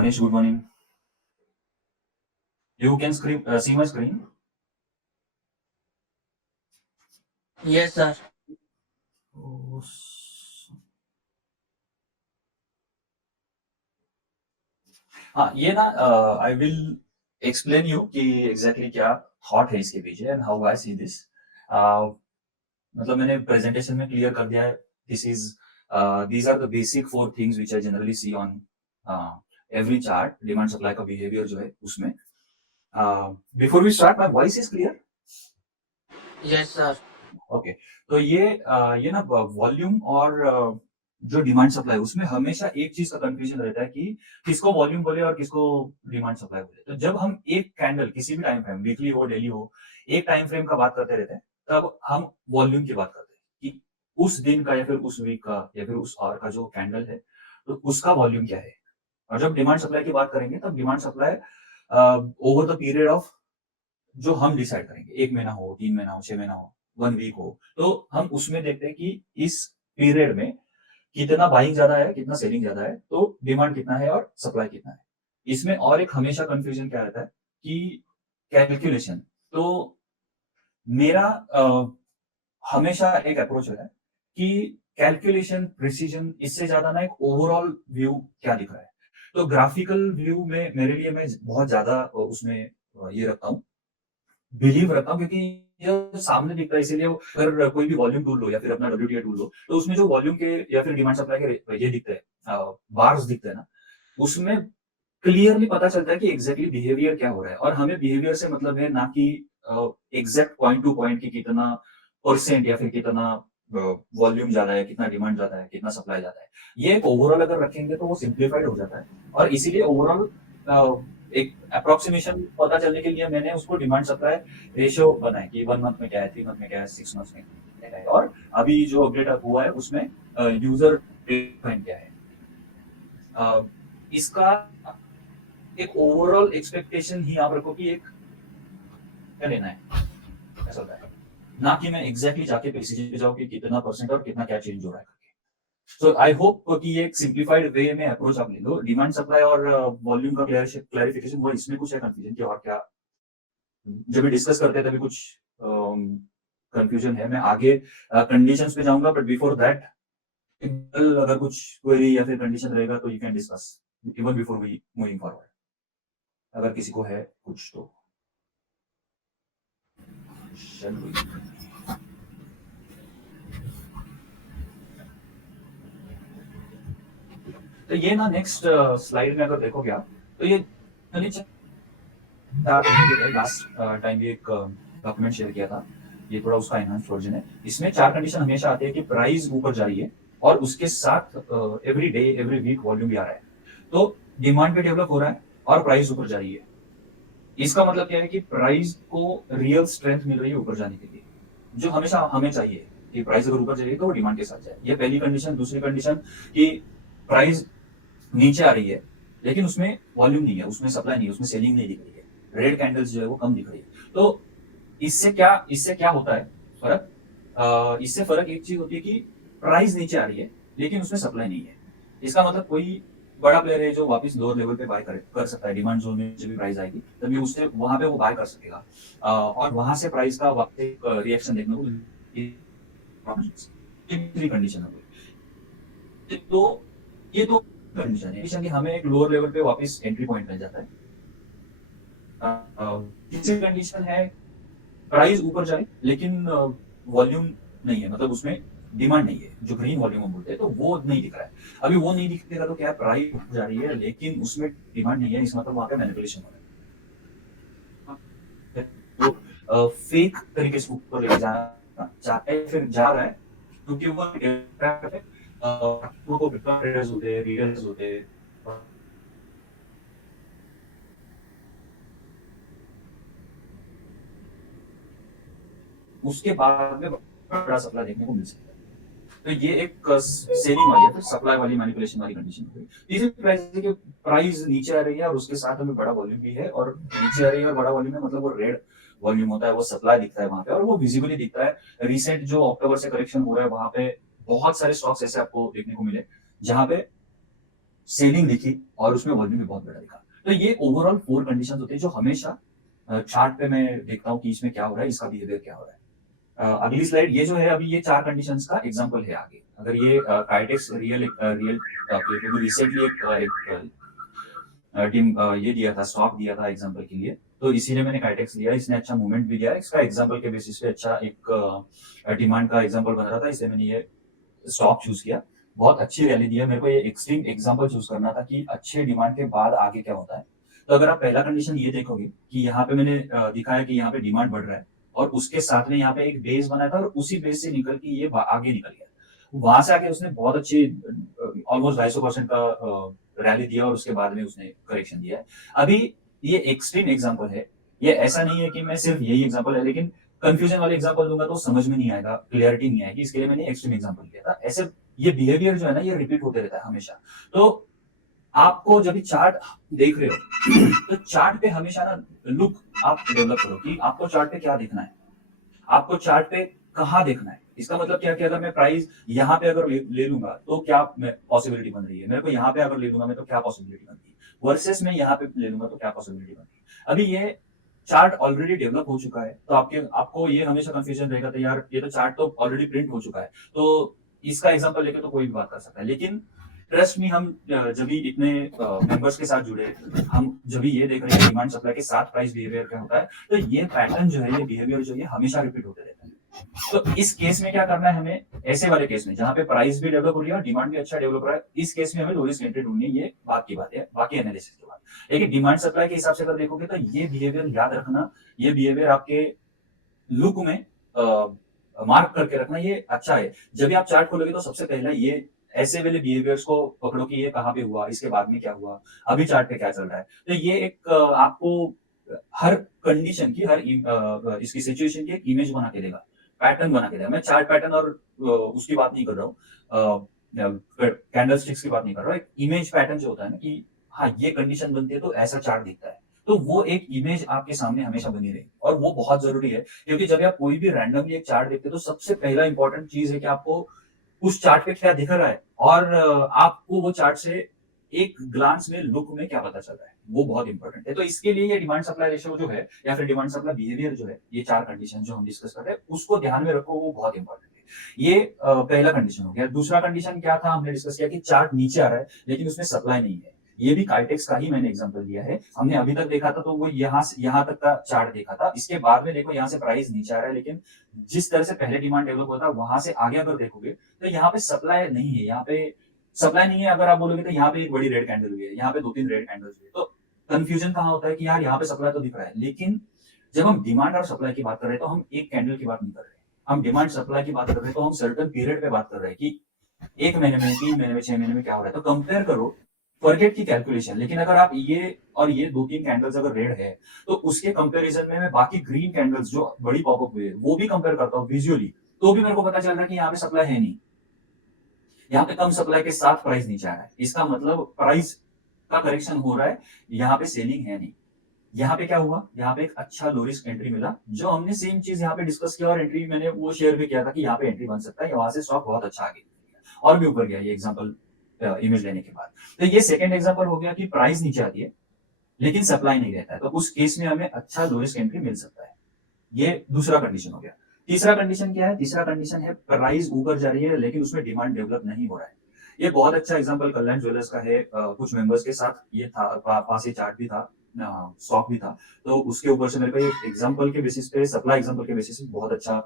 Manish, good morning. You can see my screen? Yes, sir. Oh, हाँ, ये ना I will explain you कि exactly क्या thought है इसके पीछे and how I see this. मतलब मैंने प्रेजेंटेशन में क्लियर कर दिया है। This is these are the basic four things which I generally see on every chart. Demand supply का बिहेवियर जो है उसमें। Before we start, my voice is clear? Yes, sir. Okay. तो ये ना वॉल्यूम और जो डिमांड सप्लाई उसमें हमेशा एक चीज का कंफ्यूजन रहता है कि किसको वॉल्यूम बोले और किसको डिमांड सप्लाई बोले। तो जब हम एक कैंडल किसी भी टाइम फ्रेम, वीकली हो डेली हो, एक टाइम फ्रेम का बात करते रहते हैं, तब हम वॉल्यूम की बात करते हैं कि उस दिन का या फिर उस वीक का या फिर उस आवर का जो कैंडल है, तो उसका वॉल्यूम क्या है। और जब डिमांड सप्लाई की बात करेंगे तब demand supply over the period of जो हम डिसाइड करेंगे, 1 महीना हो, 3 महीना हो, 6 महीना हो, 1 वीक हो, तो हम उसमें देखते हैं कि इस पीरियड में कितना बाइंग ज़्यादा है, कितना सेलिंग ज़्यादा है, तो डिमांड कितना है और सप्लाई कितना है। इसमें और एक हमेशा कन्फ्यूजन क्या रहता है कि कैलकुलेशन। तो मेरा हमेशा एक अप्रोच है कि कैलकुलेशन, प्रिसिजन इससे ज़्यादा ना एक ओवरऑल व्यू क्या दिख रहा है। तो ग्राफिकल व्यू में मेरे लिए मैं बहुत ज़्यादा उसमें ये रखता हूँ, बिलीव रखता हूँ, क्योंकि ये सामने दिखता है। इसीलिए अगर कोई भी वॉल्यूम टूल लो या फिर अपना डब्ल्यूटीए टूल लो, तो उसमें जो वॉल्यूम के या फिर डिमांड सप्लाई के ये दिखते हैं, बार्स दिखते हैं ना, उसमें क्लियरली पता चलता है कि एग्जैक्टली बिहेवियर क्या हो रहा है। और हमें बिहेवियर से मतलब है ना कि एग्जैक्ट पॉइंट टू पॉइंट की कितना परसेंट या फिर कितना वॉल्यूम ज्यादा है, कितना डिमांड ज्यादा है, कितना सप्लाई ज्यादा है। ये एक ओवरऑल अगर रखेंगे तो वो सिंप्लीफाइड हो जाता है। और इसीलिए ओवरऑल एक अप्रोक्सीमेशन पता चलने के लिए मैंने उसको डिमांड सप्लाई रेशियो बनाया कि 1 मंथ में क्या है, 3 मंथ में क्या है, 6 मंथ में क्या है। और अभी जो अपडेट हुआ है उसमें यूजर डिफाइन क्या है। इसका एक ओवरऑल एक्सपेक्टेशन ही आप रखो कि एक क्या लेना है, ऐसा होता है। ना कि मैं एग्जैक्टली जाके प्रिसीजन पे जाऊँ कि कितना परसेंट और कितना क्या चेंज हो रहा है करके। सो आई होप कि ये एक सिंप्लीफाइड वे में अप्रोच आप ले लो। डिमांड सप्लाई और वॉल्यूम का क्लैरिफिकेशन हुआ, इसमें कुछ है कंफ्यूजन की और क्या? जब भी डिस्कस करते हैं तभी कुछ कंफ्यूजन है। मैं आगे कंडीशंस पे जाऊंगा, बट बिफोर दैट अगर कुछ क्वेरी या फिर कंडीशन रहेगा तो you can discuss even before we moving forward, अगर किसी को है कुछ तो। Shall we? तो ये ना नेक्स्ट स्लाइड में अगर देखोगे आप, तो ये लास्ट टाइम भी एक डॉक्यूमेंट शेयर किया था, ये थोड़ा उसका एनहांस वर्जन है। इसमें 4 कंडीशन हमेशा आती है कि प्राइस ऊपर जा रही है और उसके साथ every day every week volume भी आ रहा है, तो डिमांड भी डेवलप हो रहा है और प्राइस ऊपर जा रही है। इसका मतलब क्या है कि प्राइस को रियल स्ट्रेंथ मिल रही है ऊपर जाने के लिए, जो हमेशा हमें चाहिए कि प्राइस अगर ऊपर जाएगी तो वो डिमांड के साथ जाए। ये पहली कंडीशन। दूसरी कंडीशन कि प्राइस नीचे आ रही है लेकिन उसमें वॉल्यूम नहीं है, उसमें सप्लाई नहीं है, उसमें सेलिंग नहीं दिख रही है, रेड कैंडल्स जो है वो कम दिख रही है। तो इससे क्या होता है फर्क? इससे फर्क एक चीज होती है कि प्राइस नीचे आ रही है लेकिन उसमें सप्लाई नहीं है। इसका मतलब कोई बड़ा प्लेयर है जो वापस लोअर लेवल पे बाय कर सकता है, डिमांड जोन में जब भी प्राइस आएगी तभी उससे वहां पे वो बाय कर सकेगा। और वहां से प्राइस का वापस एक रिएक्शन देखने को कंडीशन है। तो ये दो कंडीशन है कि हमें एक लोअर लेवल पे वापस एंट्री पॉइंट मिल जाता है। तीसरी कंडीशन है प्राइस ऊपर जाए लेकिन वॉल्यूम नहीं है, मतलब उसमें डिमांड नहीं है, जो ग्रीन वॉल्यूम हम बोलते हैं, तो वो नहीं दिख रहा है। अभी वो नहीं दिखेगा तो क्या, प्राइस ऊपर जा रही है लेकिन उसमें डिमांड नहीं है, इसका मतलब वहां पे मैनिपुलेशन हो रहा है। तो फेक तरीके से ऊपर ले जाना चाहते हैं, फिर जा रहा है क्योंकि वो ट्रेडर्स होते हैं, रीडर्स होते हैं। उसके बाद में बड़ा सप्लाई देखने को मिल सकता है। तो ये एक सेलिंग वाली है, फिर सप्लाई वाली मैनिपुलेशन वाली कंडीशन हो गई। तीसरी प्राइस है कि प्राइस नीचे आ रही है और उसके साथ हमें बड़ा वॉल्यूम भी है, और नीचे आ रही है और बड़ा वॉल्यूम है, मतलब वो रेड वॉल्यूम होता है, वो सप्लाई दिखता है वहां पे और वो विजिबली दिखता है। रिसेंट जो अक्टूबर से करेक्शन हो रहा है वहां पे बहुत सारे स्टॉक्स ऐसे आपको देखने को मिले जहां पे सेलिंग दिखी और उसमें वॉल्यूम भी बहुत बड़ा दिखा। तो ये ओवरऑल 4 कंडीशंस होती है जो हमेशा चार्ट पे मैं देखता हूँ कि इसमें क्या हो रहा है, इसका बिहेवियर क्या हो रहा है। अगली स्लाइड ये जो है अभी ये 4 कंडीशंस का एग्जांपल है आगे। अगर ये काइटेक्स रियल प्लेटो भी रिसेंटली ये दिया था, स्टॉक दिया था एग्जांपल के लिए, तो इसीलिए मैंने काइटेक्स लिया। इसने अच्छा मूवमेंट भी दिया, इसका एग्जांपल के बेसिस पे अच्छा एक डिमांड का एग्जांपल बन रहा था, इसलिए मैंने ये स्टॉक चूज किया। बहुत अच्छी रैली दी है। मेरे को ये एक्सट्रीम एग्जांपल चूज करना था कि अच्छे डिमांड के बाद आगे क्या होता है। तो अगर आप पहला कंडीशन ये देखोगे कि यहाँ पे मैंने दिखाया कि यहाँ पे डिमांड बढ़ रहा है और उसके साथ में यहाँ पे एक बेस बनाया था और उसी बेस से निकल के ये आगे निकल गया। वहां से आके उसने बहुत अच्छी ऑलमोस्ट 250% का रैली दिया और उसके बाद में उसने करेक्शन दिया है। अभी ये एक्सट्रीम एग्जांपल है, ये ऐसा नहीं है कि मैं सिर्फ यही एग्जांपल है, लेकिन कंफ्यूजन वाले एग्जांपल दूंगा तो समझ में नहीं आएगा, क्लियरिटी नहीं आएगी, इसके लिए मैंने एक्सट्रीम एग्जांपल लिया था। ऐसे ये बिहेवियर जो है ना, ये रिपीट होते रहता है हमेशा। तो आपको जब भी चार्ट देख रहे हो तो चार्ट पे हमेशा ना लुक आप डेवलप करो कि आपको चार्ट पे क्या देखना है, आपको चार्ट पे कहाँ देखना है। इसका मतलब क्या कि अगर मैं प्राइस यहाँ पे अगर ले लूंगा तो क्या पॉसिबिलिटी बन रही है, मेरे को यहाँ पे अगर ले लूंगा मैं तो क्या पॉसिबिलिटी बन रही है, वर्सेस मैं यहाँ पे ले लूंगा तो क्या पॉसिबिलिटी बन रही है। अभी ये चार्ट ऑलरेडी डेवलप हो चुका है तो आपको ये हमेशा कंफ्यूजन रहेगा, तो यार ये तो चार्ट तो ऑलरेडी प्रिंट हो चुका है, तो इसका एग्जांपल लेके तो कोई भी बात कर सकता है। लेकिन ट्रस्ट में हम जब भी इतने मेंबर्स के साथ जुड़े, हम जब भी ये देख रहे हैं डिमांड सप्लाई के साथ प्राइस बिहेवियर क्या होता है, तो ये पैटर्न जो है, ये बिहेवियर जो है हमेशा रिपीट होते रहता है। तो इस केस में क्या करना है हमें, ऐसे वाले केस में जहां पे प्राइस भी डेवलप हो रही है और डिमांड भी अच्छा डेवलप हो रहा है, इस केस में हमें लो रिस्क एंट्री ढूंढनी है, ये बात की बात है बाकी एनालिसिस के बाद। लेकिन डिमांड सप्लाई के हिसाब से अगर देखोगे तो ये बिहेवियर याद रखना, ये बिहेवियर आपके लुक में मार्क करके रखना, ये अच्छा है। जब भी आप चार्ट खोलोगे तो सबसे पहले ये ऐसे वाले बिहेवियर्स को पकड़ो कि ये कहाँ पे हुआ, इसके बाद में क्या हुआ, अभी चार्ट पे क्या चल रहा है। तो ये एक आपको हर कंडीशन की, इसकी सिचुएशन की एक इमेज बना के देगा, पैटर्न बना के देगा। मैं चार्ट पैटर्न और उसकी बात नहीं कर रहा हूँ, कैंडल स्टिक्स की बात नहीं कर रहा हूँ। एक इमेज पैटर्न जो होता है ना कि हाँ ये कंडीशन बनती है तो ऐसा चार्ट दिखता है, तो वो एक इमेज आपके सामने हमेशा बनी रहेगी और वो बहुत जरूरी है। क्योंकि जब आप कोई भी रैंडमली एक चार्ट देखते हो तो सबसे पहला इंपॉर्टेंट चीज है कि आपको उस चार्ट पे क्या दिख रहा है और आपको वो चार्ट से एक ग्लांस में, लुक में क्या पता चल रहा है, वो बहुत इंपॉर्टेंट है। तो इसके लिए ये डिमांड सप्लाई रेशियो जो है या फिर डिमांड सप्लाई बिहेवियर जो है, ये 4 कंडीशन जो हम डिस्कस कर रहे हैं उसको ध्यान में रखो, वो बहुत इंपॉर्टेंट है। ये पहला कंडीशन हो गया। दूसरा कंडीशन क्या था, हमने डिस्कस किया कि चार्ट नीचे आ रहा है लेकिन उसमें सप्लाई नहीं है। ये भी काइटेक्स का ही मैंने एग्जांपल दिया है। हमने अभी तक देखा था तो वो यहाँ तक का चार्ट देखा था, इसके बाद में देखो यहाँ से प्राइस नीचे आ रहा है, लेकिन जिस तरह से पहले डिमांड डेवलप होता है वहां से आगे अगर देखोगे तो यहाँ पे सप्लाई नहीं है। यहाँ पे सप्लाई नहीं है अगर आप बोलोगे तो यहाँ पे एक बड़ी रेड कैंडल हुई है, यहाँ पे 2-3 रेड कैंडल्स हुई है, तो कंफ्यूजन कहाँ होता है कि यार यहाँ पे सप्लाई तो दिख रहा है। लेकिन जब हम डिमांड और सप्लाई की बात कर रहे हैं तो हम एक कैंडल की बात नहीं कर रहे, हम डिमांड सप्लाई की बात कर रहे हैं, तो हम सर्टेन पीरियड पे बात कर रहे हैं कि 1 महीने में, 3 महीने में, 6 महीने में क्या हो रहा है। तो कंपेयर करो, फॉरगेट की कैलकुलेशन। लेकिन अगर आप ये और ये 2-3 कैंडल्स अगर रेड है तो उसके कंपैरिजन में मैं बाकी ग्रीन कैंडल्स जो बड़ी पॉपअप हुए वो भी कंपेयर करता हूँ विजुअली, तो भी मेरे को पता चल रहा है कि यहाँ पे सप्लाई है नहीं, यहाँ पे कम सप्लाई के साथ प्राइस नीचे आ रहा है। इसका मतलब प्राइस का करेक्शन हो रहा है, यहाँ पे सेलिंग है नहीं। यहाँ पे क्या हुआ, यहाँ पे एक अच्छा लो रिस्क एंट्री मिला, जो हमने सेम चीज यहाँ पे डिस्कस किया और एंट्री मैंने वो शेयर भी किया था कि यहाँ पे एंट्री बन सकता है। वहां से स्टॉक बहुत अच्छा आगे और भी ऊपर गया, ये एग्जांपल इमेज लेने के बाद। तो ये सेकंड एग्जांपल हो गया कि प्राइस नीचे आती है लेकिन सप्लाई नहीं रहता है, तो उस केस में हमें अच्छा लो रिस्क एंट्री मिल सकता है। ये दूसरा कंडीशन हो गया। तीसरा कंडीशन क्या है, तीसरा कंडीशन है प्राइस ऊपर जा रही है लेकिन उसमें डिमांड डेवलप नहीं हो रहा है। ये बहुत अच्छा एग्जांपल कल्याण ज्वेलर्स का है, कुछ मेंबर्स के साथ ये था, पास ये चार्ट भी था, स्टॉक भी था, तो उसके ऊपर से मेरे को एक एग्जांपल के बेसिस पे, सप्लाई एग्जांपल के बेसिस पे बहुत अच्छा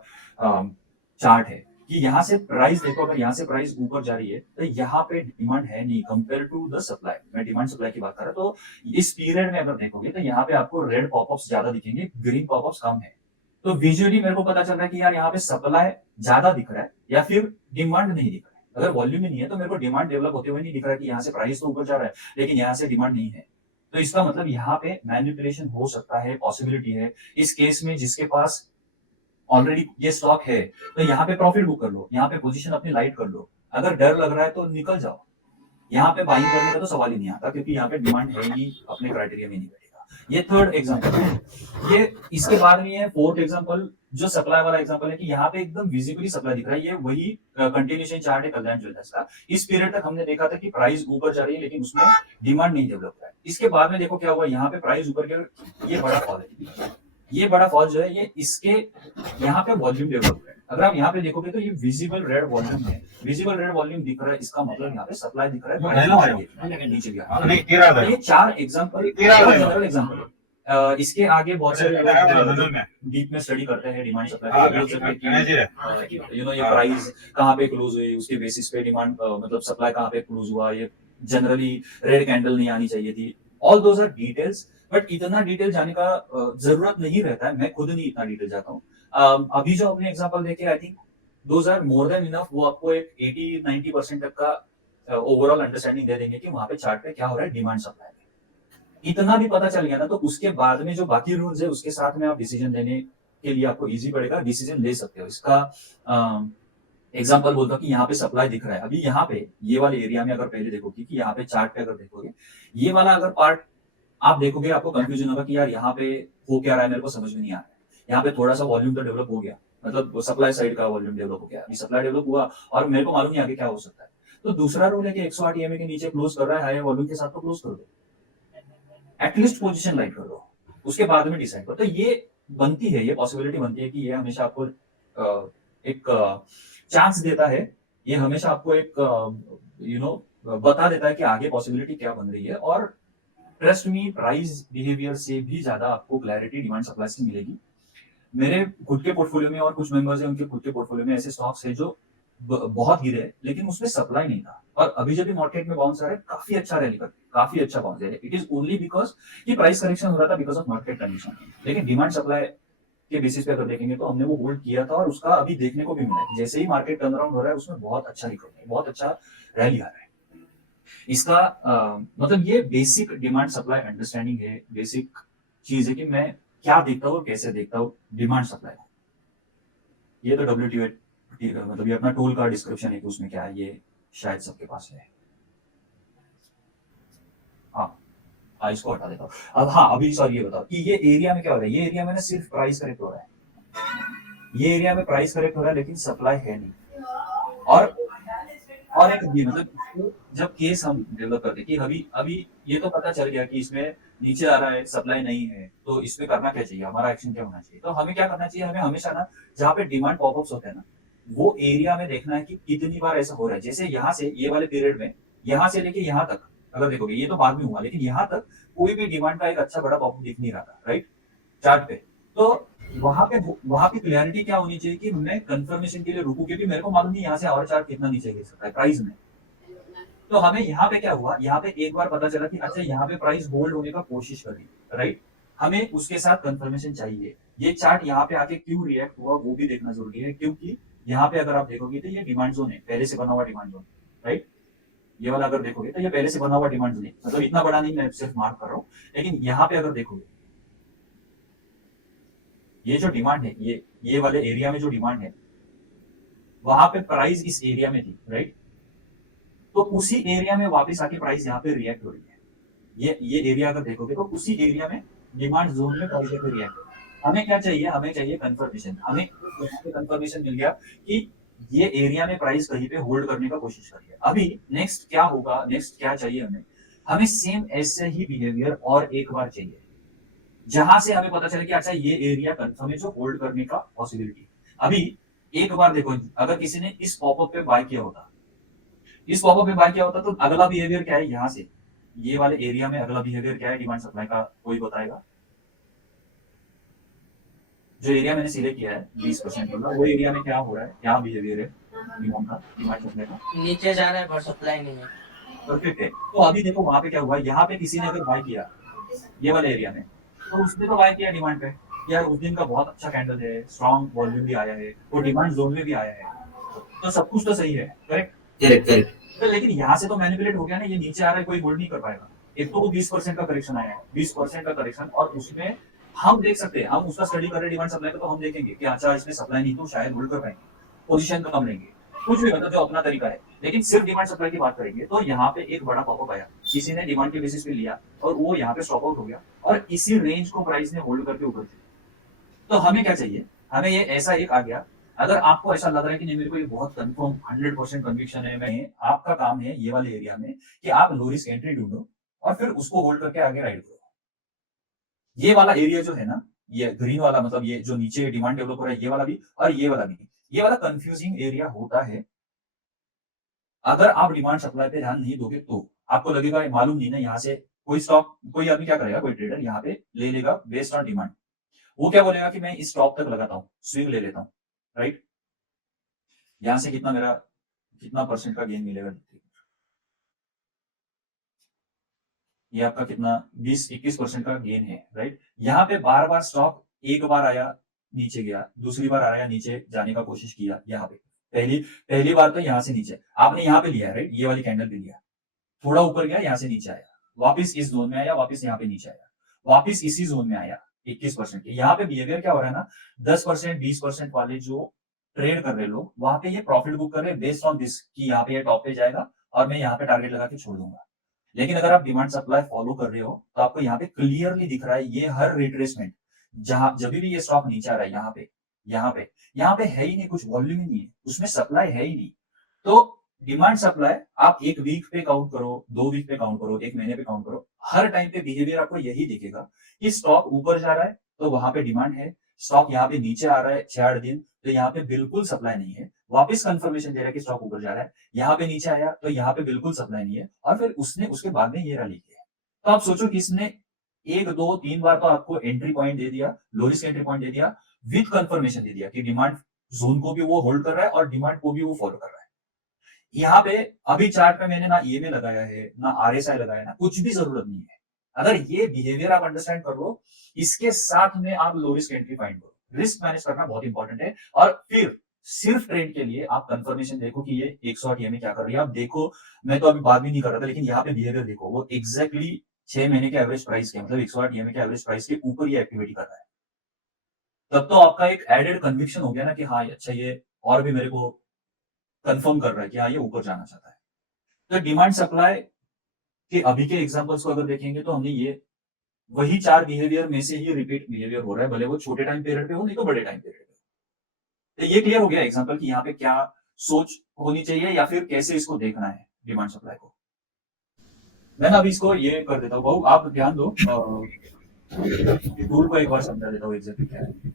चार्ट है कि यहाँ से प्राइस देखो, अगर यहाँ से प्राइस ऊपर जा रही है तो यहाँ पे डिमांड है नहीं कंपेयर टू द सप्लाई। मैं डिमांड सप्लाई की बात कर रहा हूँ, तो इस पीरियड में अगर देखोगे तो यहाँ पे आपको रेड पॉपअप्स ज्यादा दिखेंगे, ग्रीन पॉपअप्स कम है। तो विजुअली मेरे को पता चल रहा है कि यार यहाँ पे सप्लाई ज्यादा दिख रहा है या फिर डिमांड नहीं दिख रहा है। अगर वॉल्यूम ही नहीं है तो मेरे को डिमांड डेवलप होते हुए नहीं दिख रहा है कि यहाँ से प्राइस तो ऊपर जा रहा है लेकिन यहाँ से डिमांड नहीं है। तो इसका मतलब यहाँ पे मैनिपुलेशन हो सकता है, पॉसिबिलिटी है। इस केस में जिसके पास ऑलरेडी ये स्टॉक है तो यहाँ पे प्रॉफिट बुक कर लो, यहाँ पे पोजीशन अपनी लाइट कर लो। अगर डर लग रहा है तो निकल जाओ, यहाँ पे बाइंग करने का तो सवाल ही नहीं आता क्योंकि यहाँ पे डिमांड है ही, अपने क्राइटेरिया में नहीं बैठेगा। ये थर्ड एग्जांपल। ये इसके बाद में है फोर्थ एग्जांपल, जो सप्लाई वाला एग्जांपल है कि यहाँ पे एकदम विजिबली सप्लाई दिख रहा है। ये वही कंटिन्यूएशन चार्ट है कल्याण ज्वेलर्स का। इस पीरियड तक हमने देखा था कि प्राइस ऊपर जा रही है लेकिन उसमें डिमांड नहीं डेवलप हुआ है। इसके बाद में देखो क्या हुआ, यहाँ पे प्राइस ऊपर गया, ये बड़ा फॉल है। ये बड़ा फॉल जो है ये इसके यहाँ पे वॉल्यूम डेवलप है। अगर आप यहाँ पे देखोगे तो ये विजिबल रेड वॉल्यूम है, विजिबल रेड वॉल्यूम दिख रहा है, इसका मतलब यहाँ पे सप्लाई दिख रहा है, नीचे गया। ये चार एग्जांपल, जनरल एग्जांपल है। इसके आगे बहुत सारे डीप में स्टडी करते हैं डिमांड सप्लाई, यू नो ये प्राइस कहाँ पे क्लोज हुई, उसके बेसिस पे डिमांड मतलब सप्लाई कहाँ पे क्लोज हुआ, ये जनरली रेड कैंडल नहीं आनी चाहिए थी। All those are details, but इतना डिटेल जाने का जरूरत नहीं रहता है। मैं खुद नहीं इतना डिटेल जाता हूँ। अभी जो अपने एग्जांपल देखे, I think those are more than enough. वो आपको एक 80-90% तक का ओवरऑल अंडरस्टैंडिंग दे देंगे कि वहां पे चार्ट पे क्या हो रहा है डिमांड सप्लाई में। इतना भी पता चल गया ना, तो उसके बाद में जो बाकी रूल्स है उसके साथ में आप डिसीजन लेने के लिए आपको इजी पड़ेगा, डिसीजन ले सकते हो। इसका एग्जांपल बोलता हूँ कि यहाँ पे सप्लाई दिख रहा है। अभी यहाँ पे ये वाले एरिया में अगर पहले देखोगे कि यहाँ पे चार्ट पे अगर देखोगे, ये वाला अगर पार्ट आप देखोगे आपको कंफ्यूजन होगा कि यार यहाँ पे हो क्या रहा है, मेरे को समझ में नहीं आ रहा है। यहाँ पे थोड़ा सा वॉल्यूम तो डेवलप हो गया, मतलब सप्लाई साइड का वॉल्यूम डेवलप हो गया, अभी सप्लाई डेवलप हुआ और मेरे को मालूम नहीं आगे क्या हो सकता है। तो दूसरा रूल है कि 108 ईएमए के नीचे क्लोज कर रहा है हाई वॉल्यूम के साथ, तो क्लोज कर दो, एटलीस्ट पोजीशन लाइट कर दो, उसके बाद में डिसाइड करो। तो ये बनती है, ये पॉसिबिलिटी बनती है कि ये हमेशा आपको एक चांस देता है, ये हमेशा आपको एक यू नो बता देता है कि आगे पॉसिबिलिटी क्या बन रही है। और ट्रस्ट मी, प्राइस बिहेवियर से भी ज्यादा आपको क्लैरिटी डिमांड सप्लाई से मिलेगी। मेरे खुद के पोर्टफोलियो में और कुछ मेंबर्स हैं उनके खुद के पोर्टफोलियो में ऐसे स्टॉक्स है जो बहुत गिरे लेकिन उसमें सप्लाई नहीं था, और अभी जब भी मार्केट में बाउंस आ रहा है काफी अच्छा रैली करते, काफी अच्छा बाउंस है। इट इज ओनली बिकॉज कि प्राइस करेक्शन हो रहा था बिकॉज ऑफ मार्केट कंडीशन। लेकिन डिमांड सप्लाई के बेसिस पे अगर देखेंगे तो हमने वो होल्ड किया था और उसका अभी देखने को भी मिला है, जैसे ही मार्केट टर्न अराउंड हो रहा है उसमें बहुत अच्छा रिकवरी है, बहुत अच्छा रैली आ रहा है। इसका मतलब ये बेसिक डिमांड सप्लाई अंडरस्टैंडिंग है, बेसिक चीज है कि मैं क्या देखता हूँ, कैसे देखता हूँ डिमांड सप्लाई। ये तो WTO मतलब ये अपना टूल का डिस्क्रिप्शन है कि उसमें क्या है, ये शायद सबके पास है। हाँ, इसको हटा देता हूँ। अब हाँ, अभी सॉरी ये बताओ कि ये एरिया में क्या हो रहा है। ये एरिया में ना सिर्फ प्राइस करेक्ट हो रहा है, ये एरिया में प्राइस करेक्ट हो रहा है लेकिन सप्लाई है नहीं। और एक ये मतलब जब केस हम डेवलप करते हैं कि अभी अभी ये तो पता चल गया कि इसमें नीचे आ रहा है, सप्लाई नहीं है, तो इसमें करना क्या चाहिए, हमारा एक्शन क्या होना चाहिए। तो हमें क्या करना चाहिए, हमें हमेशा ना जहाँ पे डिमांड पॉपअप्स होते हैं ना, वो एरिया में देखना है कि कितनी बार ऐसा हो रहा है। जैसे यहाँ से ये वाले पीरियड में यहाँ से लेके यहाँ तक अगर देखोगे, ये तो बाद में हुआ लेकिन यहाँ तक कोई भी डिमांड का एक अच्छा बड़ा पॉपअप दिख नहीं रहा था, राइट, चार्ट पे। तो वहां पे क्लियरिटी क्या होनी चाहिए कि मैं कंफर्मेशन के लिए रुकू, क्योंकि मेरे को मालूम नहीं यहाँ से और चार्ट कितना नीचे गिर सकता है प्राइस में। तो हमें यहाँ पे क्या हुआ, यहाँ पे एक बार पता चला कि अच्छा यहाँ पे प्राइस होल्ड होने का कोशिश कर रही है, राइट, हमें उसके साथ कंफर्मेशन चाहिए। ये चार्ट यहाँ पे आके क्यों रिएक्ट हुआ वो भी देखना जरूरी है, क्योंकि यहाँ पे अगर आप देखोगे तो ये डिमांड जोन है, पहले से बना हुआ डिमांड जोन, राइट। ये वाला अगर देखोगे तो ये पहले से बना हुआ डिमांड जोन है, मतलब इतना बड़ा नहीं, मैं सिर्फ मार्क कर रहा हूँ। लेकिन यहाँ पे अगर देखोगे ये जो डिमांड है, ये वाले एरिया में जो डिमांड है, वहां पे प्राइस इस एरिया में थी, राइट। तो उसी एरिया में वापस आके प्राइस यहाँ पे रिएक्ट हो रही है। ये एरिया अगर देखोगे तो उसी एरिया में डिमांड जोन में प्राइस पे रिएक्ट हो रही है। हमें क्या चाहिए, हमें चाहिए कंफर्मेशन। हमें कंफर्मेशन मिल गया कि ये एरिया में प्राइस कहीं पे होल्ड करने का कोशिश कर रही है। अभी नेक्स्ट क्या होगा, नेक्स्ट क्या चाहिए हमें, हमें सेम ऐसे ही बिहेवियर और एक बार चाहिए, जहां से हमें पता चले कि अच्छा ये एरिया कंफर्म है जो होल्ड करने का पॉसिबिलिटी। अभी एक बार देखो, अगर किसी ने इस पॉपअप पे बाय किया होता, इस पॉपअप पे बाय किया होता, तो अगला बिहेवियर क्या है, यहाँ से ये वाले एरिया में अगला बिहेवियर क्या है डिमांड सप्लाई का, कोई बताएगा। जो एरिया मैंने सिलेक्ट किया है 20% वाला, वो एरिया में क्या हो रहा है, क्या बिहेवियर है डिमांड का, डिमांड सप्लाई का, नीचे जा रहा है पर सप्लाई नहीं है। परफेक्ट है। तो अभी देखो वहां पे क्या हुआ, यहाँ पे किसी ने अगर बाय किया ये वाले एरिया में, तो उसने तो बाय किया डिमांड पे, यार उस दिन का बहुत अच्छा कैंडल है, स्ट्रॉन्ग वॉल्यूम भी आया है, वो डिमांड जोन में भी आया है, तो सब कुछ तो सही है, करेक्ट करेक्ट करेक्ट। तो लेकिन यहाँ से तो मैनिपुलेट हो गया ना, ये नीचे आ रहा है, कोई होल्ड नहीं कर पाएगा। एक तो वो 20% का करेक्शन आया है, 20% का करेक्शन, और उसमें हम देख सकते हैं, हम उसका स्टडी कर रहे डिमांड सप्लाई का, तो हम देखेंगे कि अच्छा इसमें सप्लाई नहीं तो शायद होल्ड कर पाएंगे, पोजीशन कम लेंगे, कुछ भी मतलब जो अपना तरीका है। लेकिन सिर्फ डिमांड सप्लाई की बात करेंगे तो यहाँ पे एक बड़ा पॉपअप आया, किसी ने डिमांड के बेसिस पे लिया और वो यहाँ पे स्टॉप आउट हो गया और इसी रेंज को प्राइस ने होल्ड करके ऊपर चली। तो हमें क्या चाहिए, हमें ये ऐसा एक आ गया। अगर आपको ऐसा लग रहा है कि नहीं मेरे को ये बहुत कंफर्म 100% कन्विक्शन है, मैं आपका काम है ये वाले एरिया में कि आप लो रिस्क एंट्री ढूंढो और फिर उसको होल्ड करके आगे राइड करो। ये वाला एरिया जो है ना, ये ग्रीन वाला मतलब ये जो नीचे डिमांड डेवलप हो रहा है ये वाला भी और ये वाला भी, ये वाला कंफ्यूजिंग एरिया होता है। अगर आप डिमांड सप्लाई पे ध्यान नहीं दोगे तो आपको लगेगा ये मालूम नहीं ना, यहाँ से कोई स्टॉक कोई आदमी क्या करेगा, कोई ट्रेडर यहाँ पे ले लेगा बेस्ड ऑन डिमांड। वो क्या बोलेगा कि मैं इस स्टॉप तक लगाता हूँ, स्विंग ले लेता हूँ, राइट। यहाँ से कितना मेरा कितना परसेंट का गेन मिलेगा, ये आपका कितना 20-21% का गेन है, राइट। यहाँ पे बार बार स्टॉक एक बार आया नीचे गया, दूसरी बार आया नीचे जाने का कोशिश किया, यहाँ पे पहली पहली बार तो यहाँ से नीचे आपने यहाँ पे लिया, राइट, ये वाली कैंडल भी लिया, थोड़ा ऊपर गया, यहाँ से नीचे आया, वापिस इस जोन में आया, वापिस यहाँ पे नीचे आया, वापिस इसी जोन में आया 21% के। यहाँ पे बिहेवियर क्या हो रहा है ना, 10% 20% वाले जो ट्रेड कर रहे लोग वहां पे ये प्रॉफिट बुक कर रहे हैं बेस्ड ऑन दिस कि यहाँ पे ये टॉप पे जाएगा और मैं यहाँ पे टारगेट लगा के छोड़ दूंगा। लेकिन अगर आप डिमांड सप्लाई फॉलो कर रहे हो तो आपको यहाँ पे क्लियरली दिख रहा है ये हर रिट्रेसमेंट जहां जब भी ये स्टॉक नीचे आ रहा है, यहाँ पे है ही नहीं, कुछ वॉल्यूम ही नहीं है, उसमें सप्लाई है ही नहीं। तो डिमांड सप्लाई आप एक वीक पे काउंट करो, 2 वीक पे काउंट करो, एक महीने पे काउंट करो, हर टाइम पे बिहेवियर आपको यही दिखेगा कि स्टॉक ऊपर जा रहा है तो वहां पे डिमांड है, स्टॉक यहाँ पे नीचे आ रहा है 6-8 दिन तो यहाँ पे बिल्कुल सप्लाई नहीं है, वापस कंफर्मेशन दे रहा है कि स्टॉक ऊपर जा रहा है, यहाँ पे नीचे आया तो यहाँ पे बिल्कुल सप्लाई नहीं है और फिर उसने उसके बाद में ये रैली किया। तो आप सोचो कि इसने 1 2 3 बार तो आपको एंट्री पॉइंट दे दिया, लो रिस्क एंट्री पॉइंट दे दिया, विद कंफर्मेशन दे दिया कि डिमांड जोन को भी वो होल्ड कर रहा है और डिमांड को भी वो फॉलो कर रहा है। यहाँ पे अभी चार्ट में मैंने ना ईएमए लगाया है ना आरएसआई लगाया है, ना कुछ भी जरूरत नहीं है। अगर ये बिहेवियर आप अंडरस्टैंड कर लो, इसके साथ में आप लो रिस्क एंट्री फाइंड करो। रिस्क मैनेज करना बहुत इंपॉर्टेंट है और फिर सिर्फ ट्रेड के लिए आप कंफर्मेशन देखो कि ये 108 ईएमए क्या कर रही है। आप देखो, मैं तो अभी बात भी नहीं कर रहा था, लेकिन यहाँ पे बिहेवियर देखो, वो एग्जैक्टली 6 महीने के एवरेज प्राइस के मतलब 108 ईएमए के एवरेज प्राइस के ऊपर ये एक्टिविटी कर रहा है। तब तो आपका एक एडेड कन्विक्शन हो गया ना कि हाँ अच्छा ये और भी मेरे को कंफर्म कर रहा है कि हाँ ये ऊपर जाना चाहता है। तो डिमांड सप्लाई के अभी के एग्जांपल्स को अगर देखेंगे तो हमने ये वही 4 बिहेवियर में से ही रिपीट बिहेवियर हो रहा है, भले वो छोटे टाइम पीरियड पे हो नहीं तो बड़े टाइम पीरियड पे। तो ये क्लियर हो गया एग्जांपल कि यहाँ पे क्या सोच होनी चाहिए या फिर कैसे इसको देखना है डिमांड सप्लाई को। मैं ना अभी इसको ये कर देता हूँ, आप ध्यान दो, टूल को एक बार समझा देता हूँ एग्जैक्टली क्या है।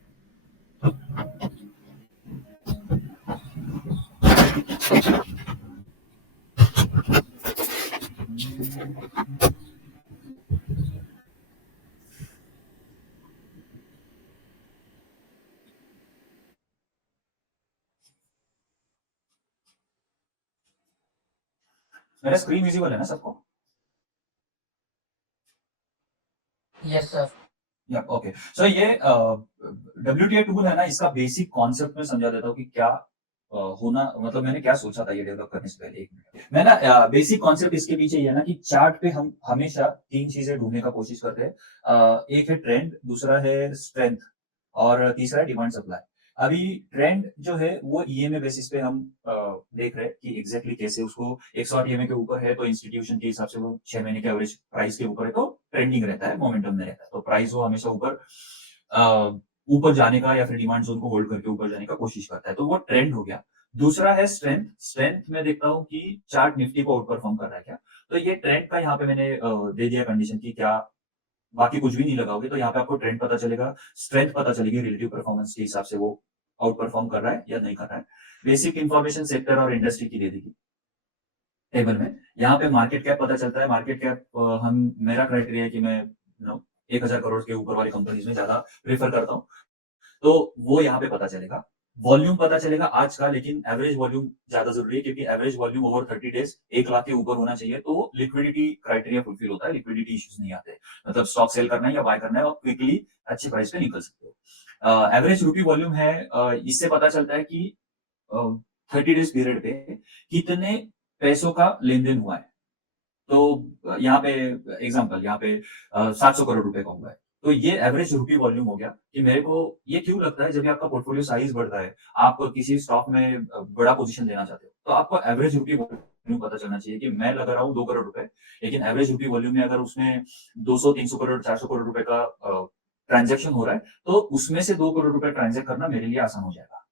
मेरा स्क्रीन विजिबल है ना सबको? Yes sir. या ओके, सो ये WTA टूल है ना, इसका बेसिक कॉन्सेप्ट में समझा देता हूँ कि क्या होना, मतलब मैंने क्या सोचा था ये डेवलप करने से पहले। 1 मिनट मैं ना बेसिक कॉन्सेप्ट इसके पीछे ये है ना कि चार्ट पे हम हमेशा 3 चीजें ढूंढने का कोशिश करते हैं। एक है ट्रेंड, दूसरा है स्ट्रेंथ और तीसरा है डिमांड सप्लाई। अभी ट्रेंड जो है वो ईएमए बेसिस पे हम देख रहे हैं कि एग्जैक्टली कैसे उसको 108 ईएमए के ऊपर है तो इंस्टीट्यूशन के हिसाब से वो 6 महीने के एवरेज प्राइस के ऊपर है तो ट्रेंडिंग रहता है, मोमेंटम में रहता है, तो प्राइस वो हमेशा ऊपर जाने का या फिर डिमांड जोन को होल्ड करके ऊपर जाने का कोशिश करता है, तो वो ट्रेंड हो गया। दूसरा है स्ट्रेंथ। स्ट्रेंथ में देखता हूँ कि चार्ट निफ्टी को आउट परफॉर्म कर रहा है क्या, तो ये ट्रेंड का यहाँ पे मैंने दे दिया कंडीशन की क्या, बाकी कुछ भी नहीं लगाओगे तो यहाँ पे आपको ट्रेंड पता चलेगा, स्ट्रेंथ पता चलेगी, रिलेटिव परफॉर्मेंस के हिसाब से वो आउट परफॉर्म कर रहा है या नहीं कर रहा है। बेसिक इंफॉर्मेशन सेक्टर और इंडस्ट्री की दे देगी टेबल में। यहाँ पे मार्केट कैप पता चलता है, मार्केट कैप हम मेरा क्राइटेरिया है कि मैं 1000 करोड़ के ऊपर वाली कंपनीज में ज्यादा प्रेफर करता हूँ, तो वो यहाँ पे पता चलेगा। वॉल्यूम पता चलेगा आज का, लेकिन एवरेज वॉल्यूम ज्यादा जरूरी है क्योंकि average volume over 30 days 1 lakh के ऊपर होना चाहिए, तो लिक्विडिटी क्राइटेरिया फुलफिल होता है, लिक्विडिटी इश्यूज नहीं आते, मतलब स्टॉक सेल करना है या बाय करना है और क्विकली अच्छे प्राइस पे निकल सकते हो। एवरेज रुपी वॉल्यूम है, इससे पता चलता है कि 30 डेज पीरियड पे कितने पैसों का लेन देन हुआ है। तो यहाँ पे एग्जांपल, यहाँ पे 700 करोड़ रुपए का हुआ है, तो ये एवरेज रुपी वॉल्यूम हो गया। कि मेरे को ये क्यों लगता है, जब भी आपका पोर्टफोलियो साइज बढ़ता है, आप किसी स्टॉक में बड़ा पोजीशन लेना चाहते हो, तो आपको एवरेज रुपी वॉल्यूम पता चलना चाहिए कि मैं लगा रहा हूँ 2 करोड़ रुपए, लेकिन एवरेज रुपी वॉल्यूम में अगर उसमें 200-300 करोड़, 400 करोड़ रुपए का ट्रांज़ैक्शन हो रहा है, तो उसमें से 2 करोड़ रुपए ट्रांज़ैक्ट करना मेरे लिए आसान हो जाएगा।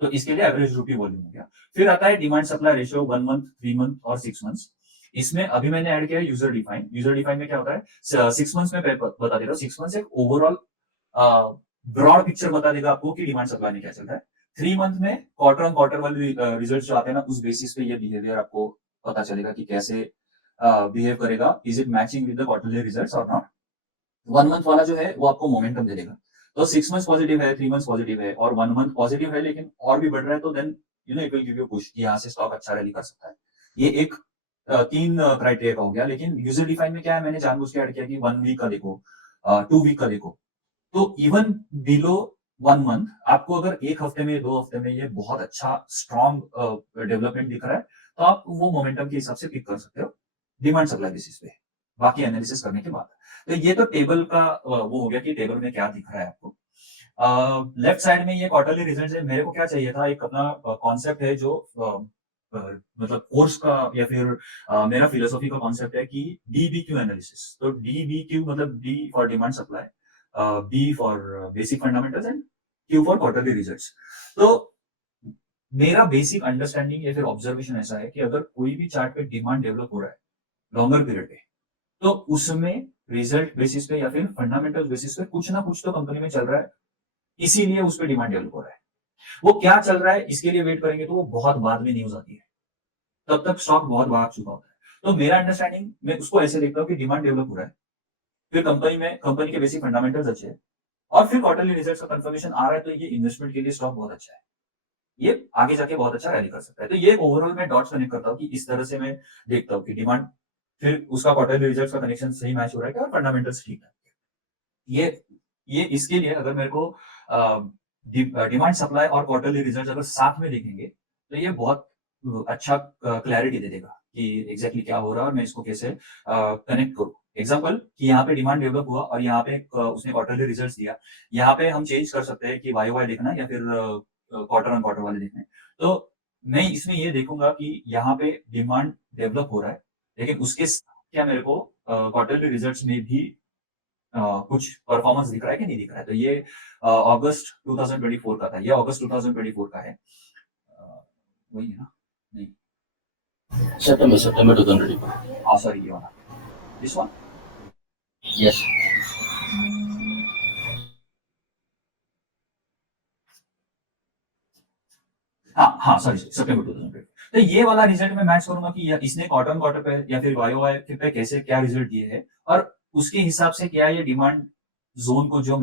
तो इसके लिए एवरेज रुपी वॉल्यूम हो गया। फिर आता है demand supply ratio 1 month, 3 month और 6 मंथ्स। इसमें अभी मैंने ऐड किया है यूजर डिफाइन। यूजर डिफाइन में क्या होता है? 6 मंथ्स में बता देगा। 6 मंथ्स एक ओवरऑल ब्रॉड पिक्चर बता देगा आपको कि डिमांड सप्लाई में क्या चल रहा है। 3 मंथ में क्वार्टर ऑन क्वार्टर वाले रिजल्ट्स जो आते हैं ना, उस बेसिस पे ये बिहेवियर आपको पता चलेगा कि कैसे बिहेव करेगा। Is it matching with the quarterly results और नॉट। 1 मंथ वाला जो है वो आपको मोमेंटम दे देगा। तो 6 मंथ्स पॉजिटिव है, 3 मंथ्स पॉजिटिव है और 1 मंथ पॉजिटिव है लेकिन और भी बढ़ रहा है, तो then it will give you push कि यहाँ से स्टॉक अच्छा रैली कर सकता है। ये एक 3 क्राइटेरिया का हो गया। लेकिन यूजर डिफाइन में क्या है, मैंने जानबूझ के ऐड किया कि 1 वीक का देखो, 2 वीक का देखो। तो इवन बिलो 1 मंथ आपको अगर 1 हफ्ते में, 2 हफ्ते में ये बहुत अच्छा स्ट्रॉन्ग डेवलपमेंट दिख रहा है, तो आप वो मोमेंटम के हिसाब से पिक कर सकते हो डिमांड सप्लाई बेसिस पे, बाकी एनालिसिस करने के बाद। तो ये तो टेबल का वो हो गया कि टेबल में क्या दिख रहा है आपको। लेफ्ट साइड में ये क्वार्टरली रिजल्ट्स है। मेरे को क्या चाहिए था, एक अपना कॉन्सेप्ट है जो मतलब कोर्स का या फिर मेरा फिलोसॉफी का कॉन्सेप्ट है कि डीबीक्यू एनालिसिस। तो डीबीक्यू मतलब D for demand supply, B for basic fundamentals and Q for quarterly results. तो मेरा बेसिक अंडरस्टैंडिंग या फिर ऑब्जर्वेशन ऐसा है कि अगर कोई भी चार्ट पे डिमांड डेवलप हो रहा है लॉन्गर पीरियड पे, तो उसमें रिजल्ट बेसिस पे या फिर फंडामेंटल बेसिस पे कुछ ना कुछ तो कंपनी में चल रहा है, इसीलिए उस पे डिमांड डेवलप हो रहा है। वो क्या चल रहा है इसके लिए वेट करेंगे तो वो बहुत बाद में न्यूज आती है, तब तक स्टॉक बहुत भाग चुका होता है। तो मेरा अंडरस्टैंडिंग, मैं उसको ऐसे देखता हूँ कि डिमांड डेवलप हो रहा है, फिर कंपनी के बेसिक फंडामेंटल्स अच्छे हैं और फिर क्वार्टरली रिजल्ट्स का कंफर्मेशन आ रहा है, तो ये इन्वेस्टमेंट के लिए स्टॉक बहुत अच्छा है, ये आगे जाके बहुत अच्छा रैली कर सकता है। तो ये ओवरऑल मैं डॉट्स कनेक्ट करता हूँ कि इस तरह से मैं देखता हूँ कि डिमांड, फिर उसका क्वार्टरली रिजल्ट्स का कनेक्शन सही मैच हो रहा है क्या और फंडामेंटल्स ठीक है। ये ये इसके लिए अगर मेरे को डिमांड सप्लाई और क्वार्टरली रिजल्ट्स अगर साथ में देखेंगे, तो ये बहुत अच्छा क्लैरिटी दे देगा कि एग्जैक्टली क्या हो रहा है और मैं इसको कैसे कनेक्ट करूँ। एग्जाम्पल कि यहाँ पे डिमांड डेवलप हुआ और यहाँ पे उसने क्वार्टरली रिजल्ट्स दिया। यहाँ पे हम चेंज कर सकते हैं कि वाई वाई देखना या फिर क्वार्टर ऑन क्वार्टर वाले देखने। तो मैं इसमें ये देखूंगा कि यहाँ पे डिमांड डेवलप हो रहा है, लेकिन उसके साथ क्या मेरे को क्वार्टरली रिजल्ट्स में भी कुछ परफॉर्मेंस दिख रहा है कि नहीं दिख रहा है। तो ये अगस्त 2024 का था, ये अगस्त 2024 का है। वही है ना? नहीं, September 2024. हाँ सॉरी, ये वाला, दिस वन। Yes. हाँ हाँ सॉरी, सितंबर 2024। तो ये वाला रिजल्ट में मैच करूंगा कि इसने क्वार्टर ऑन क्वार्टर पे या फिर वाई वाई पे कैसे क्या रिजल्ट दिए है और उसके हिसाब से क्या ये डिमांड जोन को जो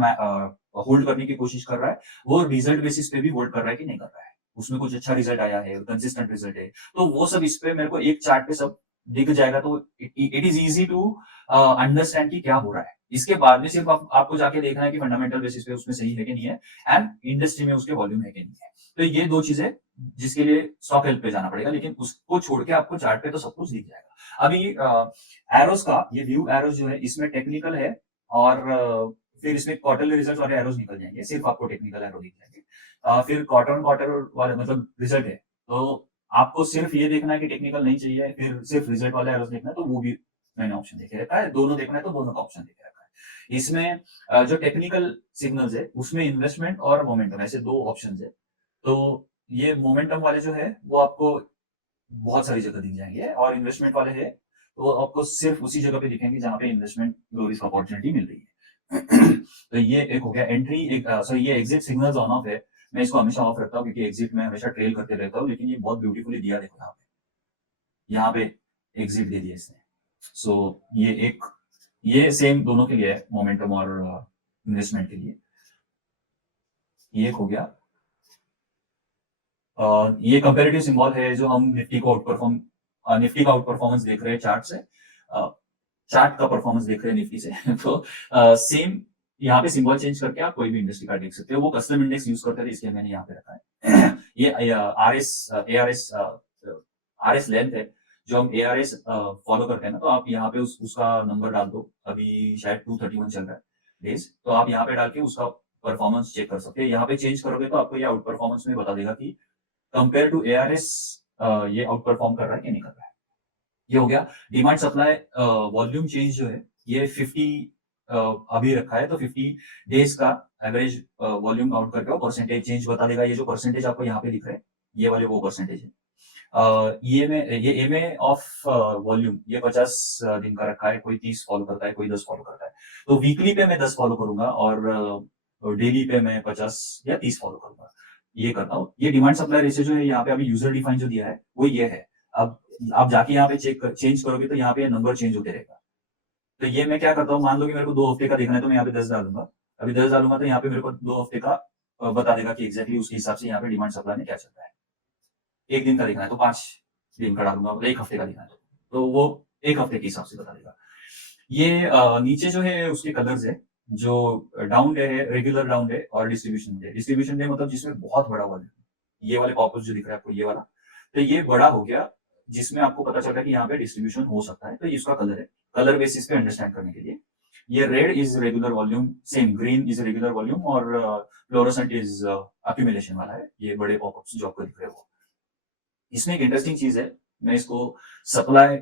होल्ड करने की कोशिश कर रहा है, वो रिजल्ट बेसिस पे भी होल्ड कर रहा है कि नहीं कर रहा है। उसमें कुछ अच्छा रिजल्ट आया है, कंसिस्टेंट रिजल्ट है, तो वो सब इस पे मेरे को एक चार्ट पे सब दिख जाएगा। तो it is easy to understand कि क्या हो रहा है। इसके बाद में सिर्फ आपको जाके देखना है कि फंडामेंटल बेसिस पे उसमें सही है कि नहीं है एंड इंडस्ट्री में उसके वॉल्यूम है कि नहीं है। तो ये दो चीजें जिसके लिए स्टॉक हेल्प पे जाना पड़ेगा, लेकिन उसको छोड़ के आपको चार्ट पे तो सब कुछ दिख जाएगा। अभी एरोस का ये व्यू एरोस जो है, इसमें टेक्निकल है और फिर इसमें क्वार्टरली रिजल्ट्स वाले एरोस निकल जाएंगे, सिर्फ आपको टेक्निकल एरो दिख जाएंगे। फिर क्वार्टर ऑन क्वार्टर वाले मतलब रिजल्ट है, तो आपको सिर्फ ये देखना है कि टेक्निकल नहीं चाहिए, फिर सिर्फ रिजल्ट वाला एरोस देखना है, तो वो भी मैंने ऑप्शन देखे रखा है। दोनों देखना है तो दोनों का ऑप्शन देखे रखा है। इसमें जो टेक्निकल सिग्नल्स है उसमें इन्वेस्टमेंट और मोमेंटम, ऐसे दो ऑप्शन है। तो ये मोमेंटम वाले जो है वो आपको बहुत सारी जगह दिख जाएंगे और इन्वेस्टमेंट वाले है तो आपको सिर्फ उसी जगह पे दिखेंगे जहां पे इन्वेस्टमेंट ग्लोरीज का अपॉर्चुनिटी मिल रही है। तो ये एक हो गया एंट्री, एक सॉरी ये एग्जिट सिग्नल्स ऑन ऑफ है। मैं इसको हमेशा ऑफ रखता हूँ क्योंकि एग्जिट में हमेशा ट्रेल करते रहता हूँ, लेकिन ये बहुत ब्यूटीफुली दिया, देखो यहाँ पे एग्जिट दे दिया इसने। सो ये एक, ये सेम दोनों के लिए है, मोमेंटम और इन्वेस्टमेंट के लिए। ये एक हो गया। ये कंपेरेटिव सिंबल है जो हम निफ्टी को निफ्टी का आउट परफॉर्मेंस देख रहे हैं चार्ट से, चार्ट का परफॉर्मेंस देख रहे हैं निफ्टी से। तो सेम यहाँ पे सिंबल चेंज करके आप कोई भी इंडस्ट्री का देख सकते हो। वो कस्टम इंडेक्स यूज करते थे इसलिए मैंने यहाँ पे रखा है। ये आरएस लेंथ है जो हम एआरएस फॉलो करते हैं ना, तो आप यहाँ पे उसका नंबर डाल दो। अभी शायद 231 चल रहा है डेज, तो आप यहाँ पे डाल के उसका परफॉर्मेंस चेक कर सकते हैं। यहाँ पे चेंज करोगे तो आपको ये आउट परफॉर्मेंस में बता देगा कि कंपेयर टू ARS ये आउट परफॉर्म कर रहा है कि नहीं कर रहा है। ये हो गया डिमांड सप्लाई वॉल्यूम चेंज जो है ये 50 अभी रखा है, तो 50 डेज का एवरेज वॉल्यूम काउंट करके वो परसेंटेज चेंज बता देगा। ये जो परसेंटेज आपको यहाँ पे दिख रहे हैं ये वाले वो परसेंटेज है। ये एम ए ऑफ वॉल्यूम ये 50 दिन का रखा है, कोई 30 फॉलो करता है, कोई 10 फॉलो करता है। तो वीकली पे मैं 10 फॉलो करूंगा और डेली पे मैं 50 या 30 फॉलो करूंगा, ये करता हूँ। ये डिमांड सप्लाई रेशियो जो है यहाँ पे अभी यूजर डिफाइन जो दिया है वो ये है। अब आप जाके यहाँ पे चेंज करोगे तो यहाँ पे नंबर चेंज होते रहेगा। तो ये मैं क्या करता हूँ, मान लो कि मेरे को 2 हफ्ते का देखना है तो मैं यहाँ पे 10 डालूंगा। अभी 10 डालूंगा तो यहाँ पे मेरे को 2 हफ्ते का बता देगा कि एग्जैक्टली उसके हिसाब से यहाँ पे डिमांड सप्लाई में क्या चल रहा है। 1 दिन का देखना है तो 5 दिन का डालूंगा, 1 हफ्ते का देखना है तो वो 1 हफ्ते के हिसाब से बता देगा। ये नीचे जो है उसके कलर्स है, जो डाउन डे है, रेगुलर डाउन डे और डिस्ट्रीब्यूशन डे। डिस्ट्रीब्यूशन डे मतलब जिसमें बहुत बड़ा वॉल्यूम, ये वाले पॉपअप जो दिख रहा है आपको ये वाला, तो ये बड़ा हो गया जिसमें आपको पता चल रहा है कि यहाँ पे डिस्ट्रीब्यूशन हो सकता है, तो ये इसका कलर है। कलर बेसिस पे अंडरस्टैंड करने के लिए ये red is regular volume, same green is regular volume और फ्लोरोसेंट इज अक्यूमुलेशन वाला है। ये बड़े पॉपअप्स जो आपको दिख रहे हैं वो। इसमें एक इंटरेस्टिंग चीज है, मैं इसको सप्लाई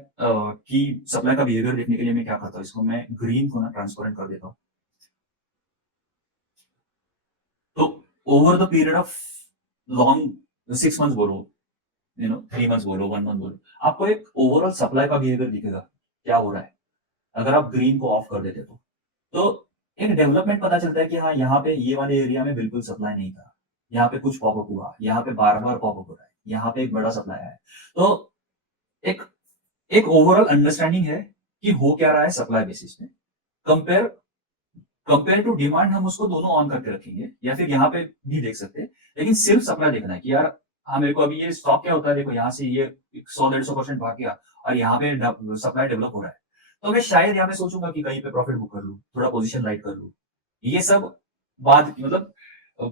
सप्लाई का बिहेवियर देखने के लिए मैं क्या करता हूँ, इसको मैं ग्रीन को ना ट्रांसपेरेंट कर देता हूँ। तो over the period of long 6 months बोलो, 3 मंथ्स बोलो, 1 मंथ बोलो, आपको एक ओवरऑल सप्लाई का बिहेवियर दिखेगा क्या हो रहा है अगर आप ग्रीन को ऑफ कर देते तो एक डेवलपमेंट पता चलता है कि हाँ यहाँ पे ये वाले एरिया में बिल्कुल सप्लाई नहीं था, यहाँ पे कुछ पॉपअप हुआ, यहाँ पे बार बार पॉपअप हो रहा है, यहाँ पे एक बड़ा सप्लाई है। तो एक एक ओवरऑल अंडरस्टैंडिंग है कि हो क्या रहा है सप्लाई बेसिस पे। कंपेयर कंपेयर टू डिमांड हम उसको दोनों ऑन करके रखेंगे या फिर यहाँ पे भी देख सकते हैं, लेकिन सिर्फ सप्लाई देखना है कि यार हाँ मेरे को अभी ये स्टॉक क्या होता है, देखो यहाँ से ये 100-150% भाग गया और यहाँ पे सप्लाई डेवलप हो रहा है, तो मैं शायद यहाँ पे सोचूंगा कि कहीं पे प्रॉफिट बुक कर लूं, थोड़ा पोजीशन राइट कर लूं। ये सब बात मतलब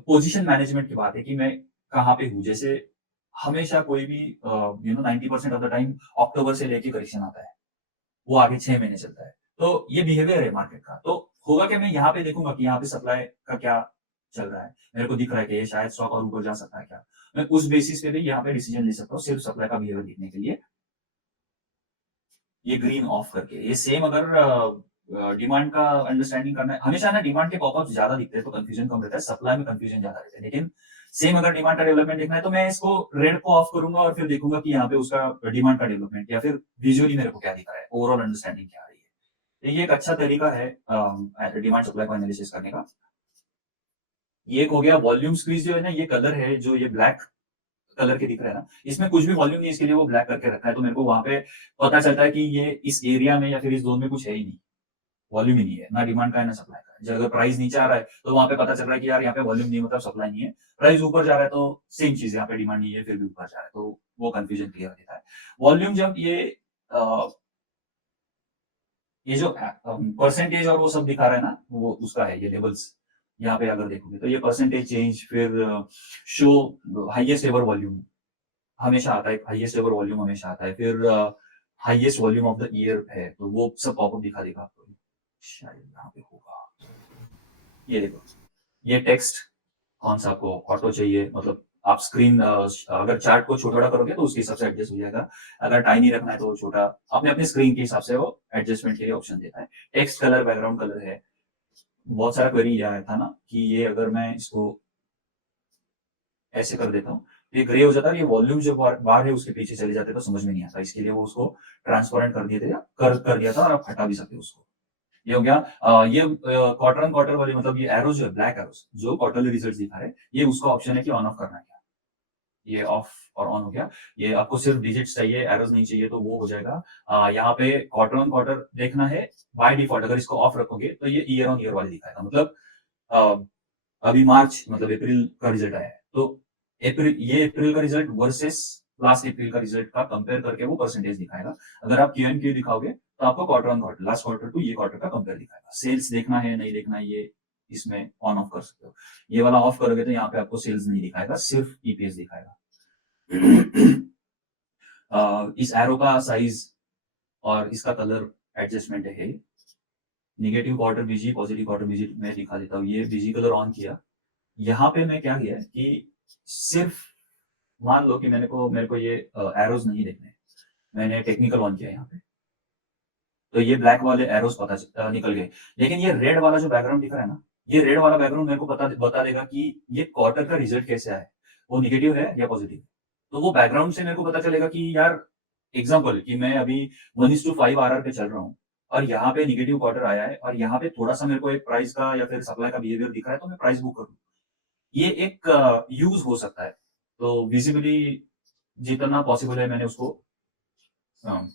पोजीशन मैनेजमेंट की बात है कि मैं कहाँ पे हूँ। जैसे हमेशा कोई भी 90% ऑफ द टाइम अक्टूबर से लेके करेक्शन आता है, वो आगे 6 महीने चलता है। तो ये बिहेवियर है मार्केट का। तो होगा कि मैं यहाँ पे देखूंगा कि यहाँ पे सप्लाई का क्या चल रहा है, मेरे को दिख रहा है कि ये शायद स्टॉक और ऊपर जा सकता है क्या, मैं उस बेसिस पे भी यहाँ पे डिसीजन ले सकता हूँ सिर्फ सप्लाई का बिहेवियर देखने के लिए, ये ग्रीन ऑफ करके। ये सेम अगर डिमांड का अंडरस्टैंडिंग करना है, हमेशा ना डिमांड के पॉपअप ज्यादा दिखते हैं तो कंफ्यूजन कम रहता है, सप्लाई में कंफ्यूजन ज्यादा रहता है। लेकिन सेम अगर डिमांड का डेवलपमेंट देखना है तो मैं इसको रेड को ऑफ करूंगा और फिर देखूंगा कि यहाँ पे उसका डिमांड का डेवलपमेंट या फिर विजुअली मेरे को क्या दिख रहा है, ओवरऑल अंडरस्टैंडिंग क्या आ रही है। तो ये एक अच्छा तरीका है डिमांड सप्लाई को एनालिसिस करने का। ये एक हो गया वॉल्यूम स्क्वीज जो है ना, ये कलर है जो ये ब्लैक कलर के दिख रहा है ना, इसमें कुछ भी वॉल्यूम नहीं, इसके लिए वो ब्लैक करके रखा है, तो मेरे को वहां पे पता चलता है कि ये इस एरिया में या फिर इस जोन में कुछ है ही नहीं, वॉल्यूम ही नहीं है, ना डिमांड का है ना सप्लाई का है। जब अगर प्राइस नीचे आ रहा है तो वहां पे पता चल रहा है कि यार यहाँ पे वॉल्यूम नहीं मतलब सप्लाई नहीं है। प्राइस ऊपर जा रहा है तो सेम चीज, यहाँ पे डिमांड नहीं है फिर भी ऊपर जा रहा है, तो वो कंफ्यूजन क्लियर देता है। वॉल्यूम जब ये जो परसेंटेज और वो सब दिखा रहा है ना, वो उसका है ये लेवल्स। यहाँ पे अगर देखोगे तो ये परसेंटेज चेंज, फिर शो हाईएस्ट एवर वॉल्यूम हमेशा आता है, हाईएस्ट एवर वॉल्यूम हमेशा आता है, फिर highest volume of the year है, तो वो सब पॉपअप दिखा देगा आपको, शायद यहाँ पे होगा। ये देखो, ये टेक्स्ट कौन सा आपको ऑटो चाहिए, मतलब आप स्क्रीन अगर चार्ट को छोटा बड़ा करोगे तो उसके हिसाब से एडजस्ट हो जाएगा। अगर टाइनी रखना है तो छोटा, अपने अपने स्क्रीन के हिसाब से वो एडजस्टमेंट के लिए ऑप्शन देता है। टेक्स्ट कलर, बैकग्राउंड कलर है। बहुत सारा क्वेरी आया था ना कि ये अगर मैं इसको ऐसे कर देता हूँ ये ग्रे हो जाता है, ये वॉल्यूम जो बार है उसके पीछे चले जाते तो समझ में नहीं आता, इसके लिए वो उसको ट्रांसपेरेंट कर दिया था, कर दिया था, और आप हटा भी सकते हो उसको। ये हो गया ये क्वार्टर ऑन क्वार्टर वाली, मतलब ये एरोज जो है, ब्लैक एरोज जो क्वार्टरली रिजल्ट दिखा रहे हैं, ये उसका ऑप्शन है कि ऑन ऑफ करना है क्या। ये ऑफ और ऑन हो गया। ये आपको सिर्फ डिजिट्स चाहिए, एरोज नहीं चाहिए तो वो हो जाएगा। यहाँ पे क्वार्टर ऑन क्वार्टर देखना है बाय डिफॉल्ट, अगर इसको ऑफ रखोगे तो ये ईयर ऑन ईयर वाले दिखाएगा, मतलब अभी मार्च मतलब अप्रैल का रिजल्ट आया है तो अप्रैल का रिजल्ट वर्सेस लास्ट अप्रैल का रिजल्ट का कंपेयर करके वो परसेंटेज दिखाएगा। अगर आप क्यू एन क्यू दिखाओगे तो आपको quarter on quarter, last quarter to ये क्वार्टर का कंपेयर दिखाएगा। सेल्स देखना है नहीं देखना है, ये इसमें ऑन ऑफ कर सकते हो। ये वाला ऑफ करोगे तो यहाँ पे आपको सेल्स नहीं दिखाएगा, सिर्फ ईपीएस दिखाएगा। इस एरो का साइज और इसका कलर एडजस्टमेंट है। निगेटिव क्वार्टर बीजी, पॉजिटिव क्वार्टर बीजी मैं दिखा देता हूँ। ये बीजी कलर ऑन किया, यहाँ पे मैं क्या किया कि सिर्फ मान लो कि मेरे को ये एरोज नहीं देखने, मैंने टेक्निकल ऑन किया यहाँ पे, तो ये ब्लैक वाले एरोज निकल गए, लेकिन ये रेड वाला जो बैकग्राउंड दिख रहा है ना, ये रेड वाला बैकग्राउंड मेरे को बता देगा कि ये क्वार्टर का रिजल्ट कैसे आया है, वो निगेटिव है या पॉजिटिव। तो वो बैकग्राउंड से मेरे को पता चलेगा कि यार एग्जाम्पल कि मैं अभी 1:5 आरआर पे चल रहा हूँ और यहाँ पे निगेटिव क्वार्टर आया है और यहाँ पे थोड़ा सा मेरे को एक प्राइस का या फिर सप्लाई का बिहेवियर दिख रहा है, तो मैं प्राइस बुक करूँ। ये एक यूज हो सकता है। तो विजिबली जितना पॉसिबल है मैंने उसको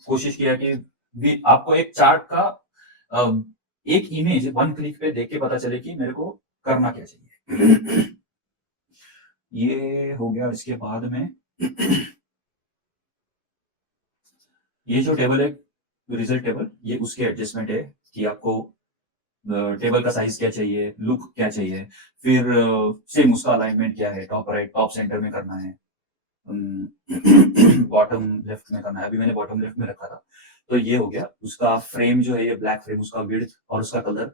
कोशिश किया कि आपको एक चार्ट का अ, एक इमेज वन क्लिक पे देख के पता चले कि मेरे को करना क्या चाहिए। ये हो गया। इसके बाद में ये जो टेबल है, रिजल्ट टेबल, ये उसके एडजस्टमेंट है कि आपको टेबल का साइज क्या चाहिए, लुक क्या चाहिए, फिर सेम उसका अलाइनमेंट क्या है, टॉप राइट टॉप सेंटर में करना है, बॉटम लेफ्ट में करना है। अभी मैंने बॉटम लेफ्ट में रखा था। तो ये हो गया। उसका फ्रेम जो है, ये ब्लैक फ्रेम, उसका विड्थ और उसका कलर,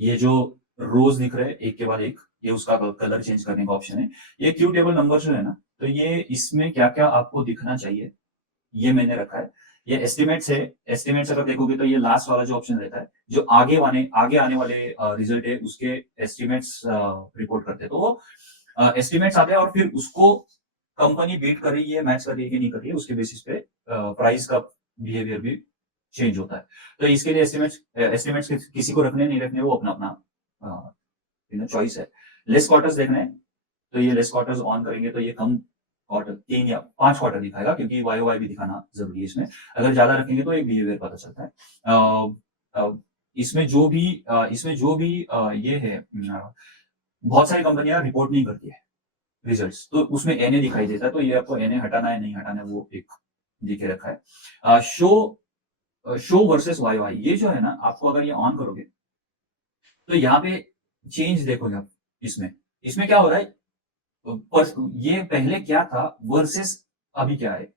ये जो रोज दिख रहे हैं एक के बाद एक, ये उसका कलर चेंज करने का ऑप्शन है। ये क्यू टेबल नंबर जो है ना, तो ये इसमें क्या क्या आपको दिखना चाहिए ये मैंने रखा है। ये एस्टिमेट्स है। एस्टिमेट्स अगर देखोगे तो ये लास्ट वाला जो ऑप्शन रहता है, जो आगे आने वाले रिजल्ट है उसके एस्टिमेट्स रिपोर्ट करते हैं। तो वो एस्टिमेट्स आते हैं और फिर उसको कंपनी बीट कर रही है, मैच कर रही है कि नहीं कर रही है, उसके बेसिस पे प्राइस का बिहेवियर भी चेंज होता है। तो इसके लिए एस्टिमेट्स किसी को रखने नहीं रखने वो अपना अपना चॉइस है। लेस क्वार्टर्स देखना है तो ये लेस क्वार्टर्स ऑन करेंगे तो ये कम क्वार्टर, 3 या 5 क्वार्टर दिखाएगा, क्योंकि वाई भी दिखाना जरूरी है इसमें। अगर ज्यादा रखेंगे तो एक बिहेवियर पता चलता है। इसमें जो भी ये है, बहुत सारी कंपनियां रिपोर्ट नहीं करती है रिजल्ट्स, तो उसमें एनए दिखाई देता है। तो ये आपको एनए हटाना है नहीं हटाना है वो एक दिखे रखा है। शो वर्सेस वाई, ये जो है ना, आपको अगर ये ऑन करोगे तो यहाँ पे चेंज देखोगे आप। इसमें क्या हो रहा है, ये पहले क्या था वर्सेस अभी क्या है,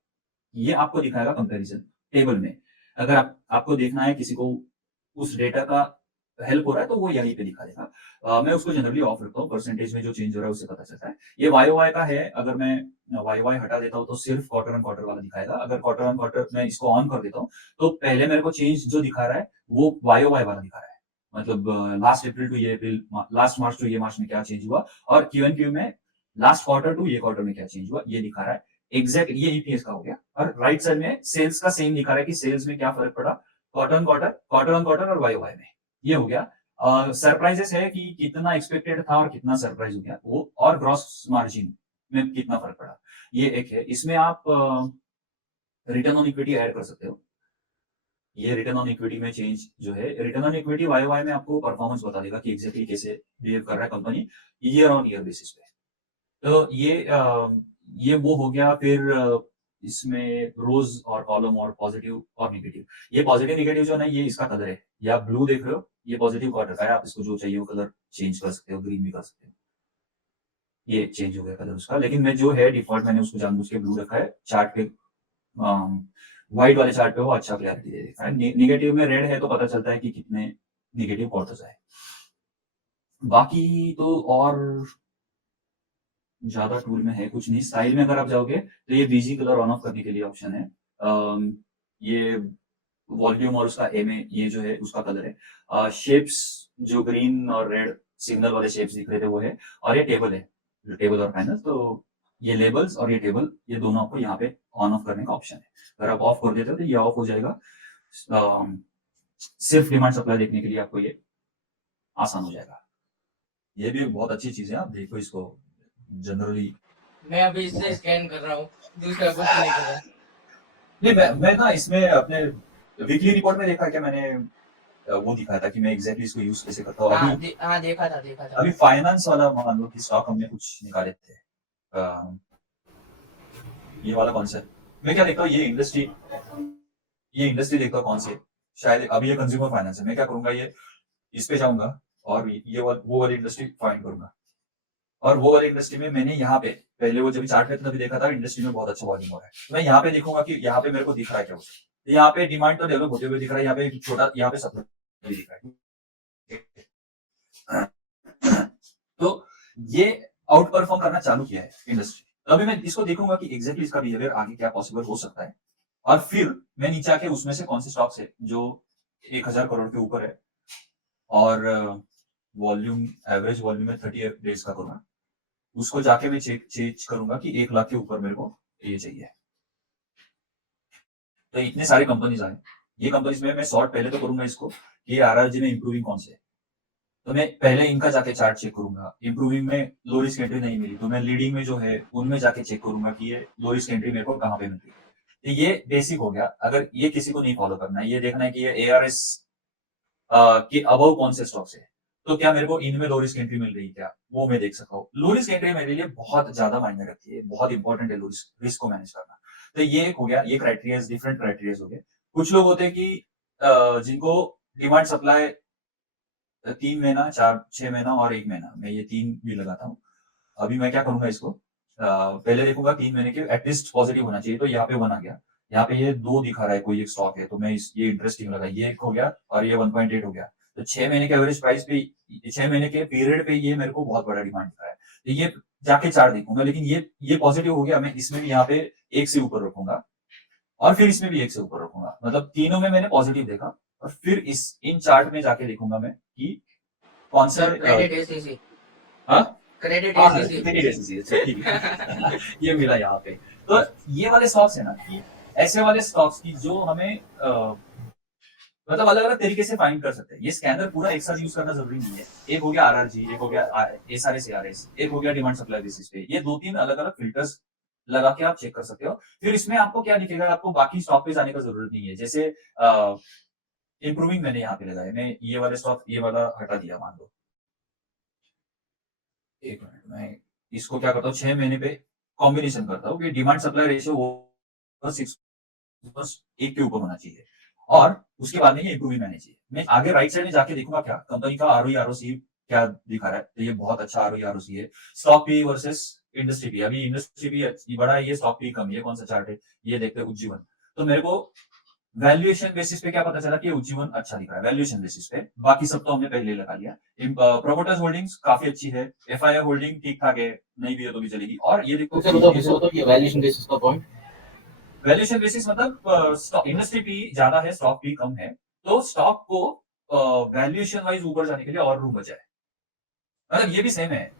ये आपको दिखाएगा कंपैरिजन टेबल में। अगर आपको देखना है किसी को उस डेटा का हेल्प हो रहा है तो वो यहीं पे दिखा देगा। मैं उसको जनरली ऑफ रखता हूँ, परसेंटेज में जो चेंज हो रहा है उससे पता चलता है। ये वाई का है, अगर मैं वाई हटा देता हूँ तो सिर्फ क्वार्टर ऑन क्वार्टर वाला दिखाएगा। अगर क्वार्टर ऑन क्वार्टर मैं इसको ऑन कर देता हूँ तो पहले मेरे को चेंज जो दिखा रहा है वो वाई वाला दिखा रहा है। मतलब लास्ट अप्रैल टू ये अप्रैल, लास्ट मार्च टू ये मार्च में क्या चेंज हुआ, और क्यू एन क्यू में लास्ट क्वार्टर टू ये क्वार्टर में क्या चेंज हुआ, ये दिखा रहा है। एग्जैक्ट ये ईपीएस का हो गया। और राइट साइड में सेल्स का सेम दिखा रहा है कि सेल्स में क्या फर्क पड़ा क्वार्टर ऑन क्वार्टर और वाई में। ये हो गया। सरप्राइजेस है कि कितना एक्सपेक्टेड था और कितना सरप्राइज हो गया वो, और ग्रॉस मार्जिन में कितना फर्क पड़ा, ये एक है। इसमें आप रिटर्न ऑन इक्विटी ऐड कर सकते हो। ये रिटर्न ऑन इक्विटी में चेंज जो है, रिटर्न ऑन इक्विटी वाई में आपको परफॉर्मेंस बता देगा कि एग्जैक्टली कैसे बिहेव कर रहा है company year on year basis पे। तो ये वो हो गया। फिर इसमें रोज और कॉलम और पॉजिटिव और नेगेटिव। ये पॉजिटिव नेगेटिव जो है ना, ये इसका कलर है। ये आप ब्लू देख रहे हो, ये पॉजिटिव क्वार्टर का है। आप इसको जो चाहिए वो कलर चेंज कर सकते हो, ग्रीन भी कर सकते हो। ये चेंज हो गया कलर उसका, लेकिन मैं जो है डिफॉल्ट मैंने उसको जानबूझ के ब्लू रखा है। चार्ट पे व्हाइट वाले चार्ट पे वो अच्छा क्लैरिटी दे देता है। नेगेटिव में रेड है तो पता चलता है कि कितने नेगेटिव क्वार्टर्स आए। बाकी तो और ज्यादा टूल में है कुछ नहीं। स्टाइल में अगर आप जाओगे तो ये बीजी कलर ऑन ऑफ करने के लिए ऑप्शन है। ये वॉल्यूम और उसका एम ए, ये जो है उसका कलर है। शेप्स जो ग्रीन और रेड सिग्नल वाले शेप्स दिख रहे थे वो है। और ये टेबल है, जो टेबल और पैनल, तो ये लेबल्स और ये टेबल, ये दोनों आपको यहाँ पे ऑन ऑफ करने का ऑप्शन है। अगर आप ऑफ कर देते हो तो ये ऑफ हो जाएगा। सिर्फ डिमांड सप्लाई देखने के लिए आपको ये आसान हो जाएगा। ये भी एक बहुत अच्छी चीज है, आप देखो इसको। जनरली मैं अभी इससे स्कैन कर रहा हूँ, दूसरा कुछ नहीं कर रहा। नहीं, मैं ना इसमें अपने वीकली रिपोर्ट में देखा क्या मैंने, वो दिखाया था कि मैं एग्जैक्टली इसको यूज कैसे करता हूँ। हाँ देखा था अभी फाइनेंस वाला मान लो कि स्टॉक हमने कुछ निकाले थे, ये वाला कौन सा है, मैं क्या देखता हूँ, ये इंडस्ट्री देखता हूँ कौन सी है। शायद अभी ये कंज्यूमर फाइनेंस है। मैं क्या करूंगा, ये इस पे जाऊंगा और वो वाली इंडस्ट्री फाइंड करूंगा। और वो वाली इंडस्ट्री में मैंने यहाँ पे पहले वो जब चार्ट में तभी देखा था इंडस्ट्री में बहुत अच्छा वॉल्यूम हो रहा है, तो मैं यहाँ पे देखूंगा कि यहाँ पे मेरे को दिख रहा है क्या। तो यहाँ पे डिमांड तो डेवलप होते हुए दिख रहा है, यहाँ पे छोटा, यहाँ पे सप्लाई दिख रहा है। तो ये आउट परफॉर्म करना चालू किया है इंडस्ट्री। तो अभी मैं इसको देखूंगा कि एग्जैक्टली इसका बिहेवियर आगे क्या पॉसिबल हो सकता है, और फिर मैं नीचे आके उसमें से कौन से स्टॉक्स है जो 1000 करोड़ के ऊपर है और वॉल्यूम एवरेज वॉल्यूम में 30 डेज का करूंगा, उसको जाके मैं चेंज करूंगा कि 1 लाख के ऊपर मेरे को ये चाहिए। तो इतने सारे कंपनीज आए, ये कंपनीज में मैं सॉर्ट पहले तो करूंगा इसको कि आरआरजी में इंप्रूविंग कौन से है। तो मैं पहले इनका जाके चार्ट चेक करूंगा, इंप्रूविंग में लो रिस्क एंट्री नहीं मिली तो मैं लीडिंग में जो है उनमें जाके चेक करूंगा कि ये लो रिस्क एंट्री मेरे को कहाँ पे मिलती है। तो ये बेसिक हो गया। अगर ये किसी को नहीं फॉलो करना है, ये देखना है कि ये एआरएस के अबव कौन से स्टॉक्स है, तो क्या मेरे को इनमें लो रिस्क एंट्री मिल रही है क्या, वो मैं देख सकता हूँ। लो रिस्क एंट्री मेरे लिए बहुत ज्यादा मायने रखती है, बहुत इंपॉर्टेंट है लो रिस्क को मैनेज करना। तो ये एक हो गया, ये क्राइटेरिया डिफरेंट क्राइटेरिया हो गए। कुछ लोग होते हैं कि जिनको डिमांड सप्लाई 3 महीना, 4-6 महीना और 1 महीना, मैं ये 3 भी लगाता हूँ। अभी मैं क्या करूंगा इसको, पहले देखूंगा 3 महीने के एटलीस्ट पॉजिटिव होना चाहिए। तो यहाँ पे 1 आ गया, यहाँ पे ये 2 दिखा रहा है कोई एक स्टॉक है, तो मैं ये इंटरेस्टिंग लगा, ये 1 हो गया और ये 1.8 हो गया। तो 6 महीने के एवरेज प्राइस पे, 6 महीने के पीरियड पे ये मेरे को बहुत बड़ा डिमांड दिखा है। तो ये जाके चार्ट देखूंगा, लेकिन ये पॉजिटिव हो गया, मैं इसमें भी यहाँ पे 1 से ऊपर रखूंगा और फिर इसमें भी 1 से ऊपर रखूंगा। मतलब तीनों में मैंने पॉजिटिव देखा और फिर इन चार्ट में जाके देखूंगा मैं कि कौन से सर क्रेडिट एसीसी, हाँ क्रेडिट हाँ एसीसी। क्रेडिट एसीसी, अच्छा ठीक है। ये मिला यहाँ पे। तो ये वाले स्टॉक्स है ना, कि ऐसे वाले स्टॉक्स की जो हमें मतलब अलग अलग तरीके से फाइंड कर सकते हैं। ये स्कैनर पूरा एक साथ यूज करना जरूरी नहीं है। एक हो गया आरआरजी, एक हो गया एसआरएस एआरएस, एक हो गया डिमांड सप्लाई बेसिस पे। ये 2-3 अलग अलग फिल्टर्स लगा के आप चेक कर सकते हो। फिर इसमें आपको क्या दिखेगा, आपको बाकी स्टॉक पे जाने का जरूरत नहीं है। जैसे इंप्रूविंग मैंने यहाँ पे लगाया, मैं ये वाले स्टॉक ये वाला हटा दिया मान लो। 1 मिनट, मैं इसको क्या करता हूँ, 6 महीने पे कॉम्बिनेशन करता हूँ कि डिमांड सप्लाई रेशियो वो 6 बस 1 के ऊपर होना चाहिए और उसके बाद में ये इंप्रूविंग आनी चाहिए। मैं आगे राइट साइड में जाके देखूंगा क्या कंपनी का आरओई आरओसी क्या दिखा रहा है। तो ये बहुत अच्छा आरओई आरओसी है। Stock P versus industry P, अभी इंडस्ट्री पी बड़ा है, ये स्टॉक पी कम है। ये कौन सा चार्ट है, ये देखते हैं उज्जीवन। तो मेरे को वैल्यूएशन बेसिस पे क्या पता चला कि उज्जीवन अच्छा दिख रहा है वैल्यूएशन बेसिस पे। बाकी सब तो हमने पहले लगा लिया। प्रोमोटर्स होल्डिंग्स काफी अच्छी है, एफआईआई होल्डिंग ठीक ठाक है, नहीं भी है तो भी चलेगी। और ये देखो तो ये वैल्यूएशन बेसिस का पॉइंट, वैल्यूएशन बेसिस मतलब स्टॉक इंडस्ट्री पी ज्यादा है, स्टॉक पी कम है, तो स्टॉक को वैल्यूएशन वाइज ऊपर जाने के लिए और रूम बचा है। मतलब ये भी सेम है।